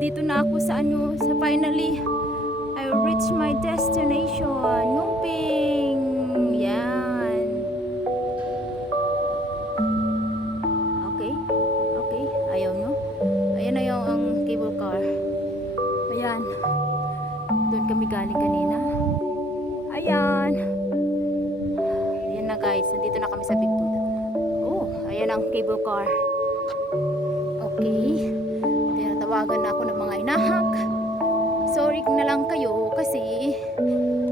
nandito na ako sa sa finally I reached my destination, Ngumping. Yan. Okay. Okay. Ayaw nyo. Ayan na yung ang cable car. Ayan. Doon kami galing kanina. Ayan. Ayan na guys. Nandito na kami sa Big Buddha. Oh, ayan ang cable car. Okay. Tinatawagan na ako ng mga inahak. Sorry na lang kayo kasi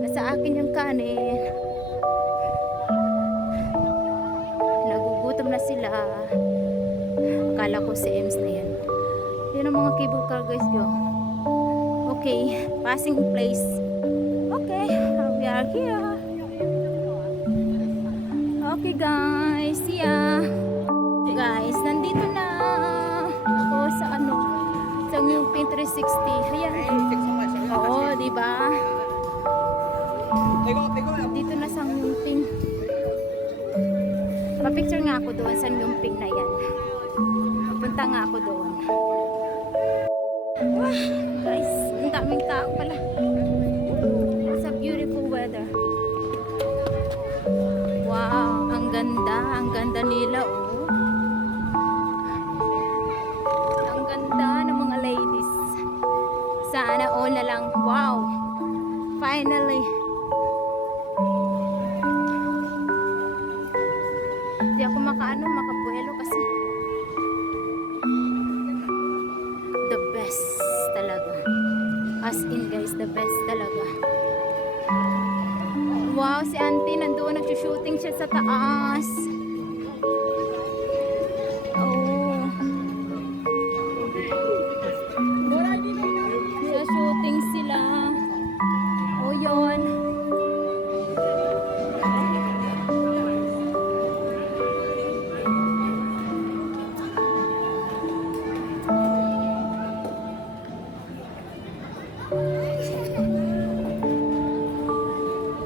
nasa akin yung kanin. Nagugutom na sila. Akala ko si Ems na yan. Yan ang mga cable car guys yo. Okay, passing place. Okay, we are here. Okay guys, see ya. Guys, nandito na ako sa sa Ngumping 360. Ayan. Oo, di ba? Dito na sa Ngumping. Pa-picture nga ako doon sa Ngumping na yan. Punta nga ako doon. Wow, guys, ang daming tao pala. It's a beautiful weather. Wow, ang ganda nila oh. Ang ganda ng mga ladies. Sana all na lang. Wow, finally. Hindi ako makabuelo kasi the best talaga. As in guys, the best talaga. Wow, si auntie nandoon nag-shooting siya sa taas. Oh. Sa shooting sila. Oh, yun.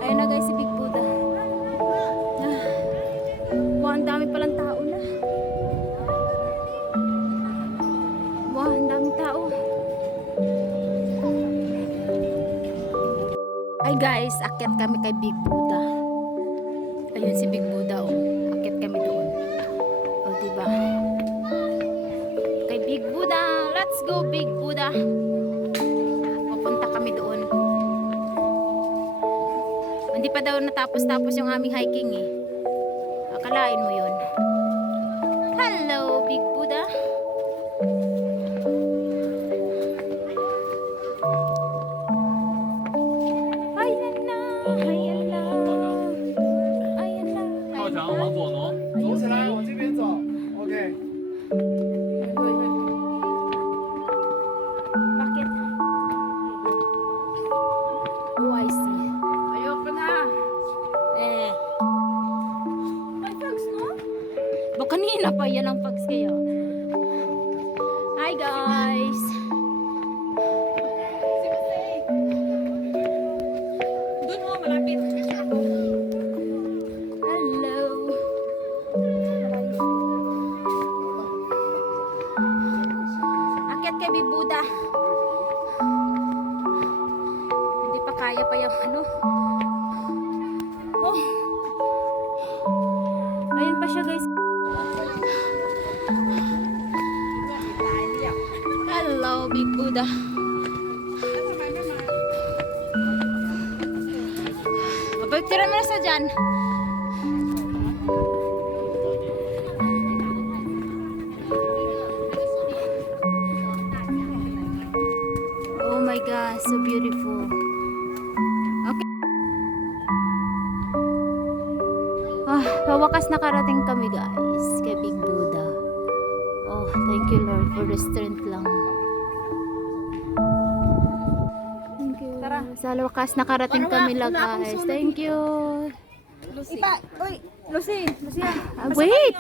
Ayun na guys, si Big Buddha. Wow, ang dami palang tao na. Wow, ang daming tao. Ay guys, akyat kami kay Big Buddha. Ayun si Big Buddha oh. Akyat kami doon. Oh, diba? Kay Big Buddha. Let's go Big Buddha. Pupunta kami doon. Hindi pa daw natapos yung aming hiking eh. Akalain mo yun. Hello, Big Buddha. Ayan na. Ayan na. Ayan na. 靠墙往左挪，走起来，往这边走。OK。 Bakit? Oh, I see. Ayoko na. May fags, no? Ba kanina pa yan ang fags kayo. Hi guys! Doon mo, malapit. Hello! Akyat kay Big Buddha. Hindi pa kaya pa yung Oh! Ayan pa siya guys. Hello, Big Buddha. Pagtira mo na sa dyan. Oh my God, so beautiful. Okay. Wakas nakarating kami guys kay Big Buddha. Oh, thank you Lord for the strength lang. Thank you. Tara. Sa wakas nakarating kami lang guys. Thank you. Lucy. Uy, Lucy. Lucy. Wait.